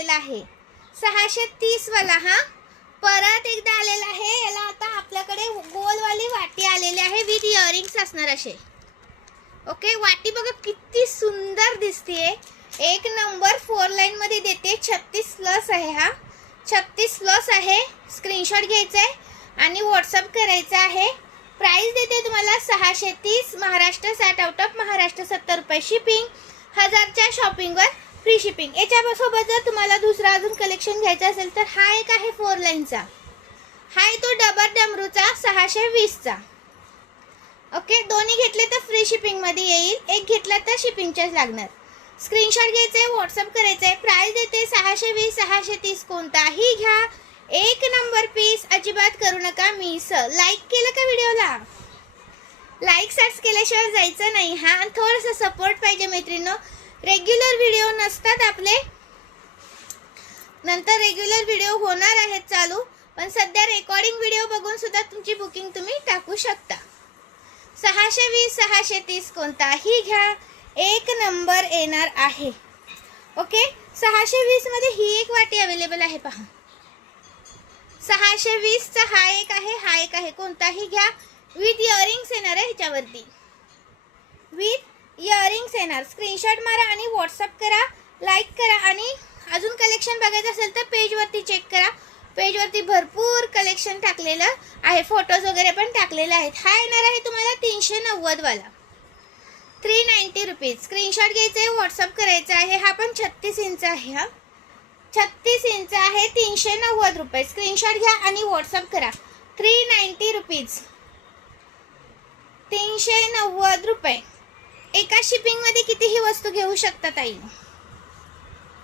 आलेला आहे 630 वाला। हा परत एकदा आलेला आहे। याला आता आपल्याकडे गोलवाली वाटी आलेली आहे विथ इयरिंग्स असणार असे। ओके, वाटी बघा किती सुंदर दिसते, एक नंबर 4 लाईन मध्ये देते। 36 प्लस आहे, हा 36 प्लस आहे। स्क्रीनशॉट घ्यायचा आहे आणि व्हॉट्सअप करायचा आहे। प्राइस देते तुम्हाला 630 महाराष्ट्र 60 आउट ऑफ महाराष्ट्र 70 रुपये शिपिंग, 1000च्या शॉपिंगवर फ्री शिपिंग। याच्यासोबत जर तुम्हाला दुसरा अजून कलेक्शन घ्यायचा असेल तर हा एक आहे 4 लाईनचा, हा आहे तो डबल डमरूचा 620 चा। ओके, दोन्ही घेतले तर फ्री शिपिंग मध्ये येईल, एक घेतला तर शिपिंग चार्ज लागणार। स्क्रीनशॉट घ्यायचा आहे, व्हॉट्सअप करायचा आहे। प्राइस देते 620 630 कोणताही घ्या, एक नंबर पीस, अजिबात करू नका मिस। लाईक केलं का व्हिडिओला? लाईक सर्च केल्याशिवाय जायचं नाही हा, थोडंसं सपोर्ट पाहिजे मैत्रिणींनो। रेग्युलर व्हिडिओ नसतात आपले, नंतर रेग्युलर व्हिडिओ होणार आहेत चालू, पण सध्या रेकॉर्डिंग व्हिडिओ बघून सुद्धा तुमची बुकिंग तुम्ही टाकू शकता। 620 630 कोणताही घ्या, एक नंबर येणार आहे। ओके, 620 मध्ये ही एक वाटी अवेलेबल आहे पहा। 620 चा हा एक आहे, हा एक आहे, कोणताही घ्या। विथ इयरिंग्स येणार आहे ह्याच्यावरती, विथ इयरिंग्स येणार। स्क्रीनशॉट मारा आणि व्हॉट्सअप करा, लाईक करा आणि अजून कलेक्शन बघायचं असेल तर पेजवरती चेक करा। पेजवरती भरपूर कलेक्शन टाकलेलं आहे, फोटोज वगैरे पण टाकलेले आहेत। हा येणार आहे तुम्हाला 390 वाला, 390 रुपीज। स्क्रीनशॉट घ्यायचा आहे, व्हॉट्सअप करायचा आहे। हा पण 36 इंच आहे, हा 36 इंच आहे, 390 रुपये। स्क्रीनशॉट घ्या आणि व्हॉट्सअप करा। 390 रुपीज, 390 रुपये। एका शिपिंग मध्ये कितीही वस्तू घेऊ शकता ताई।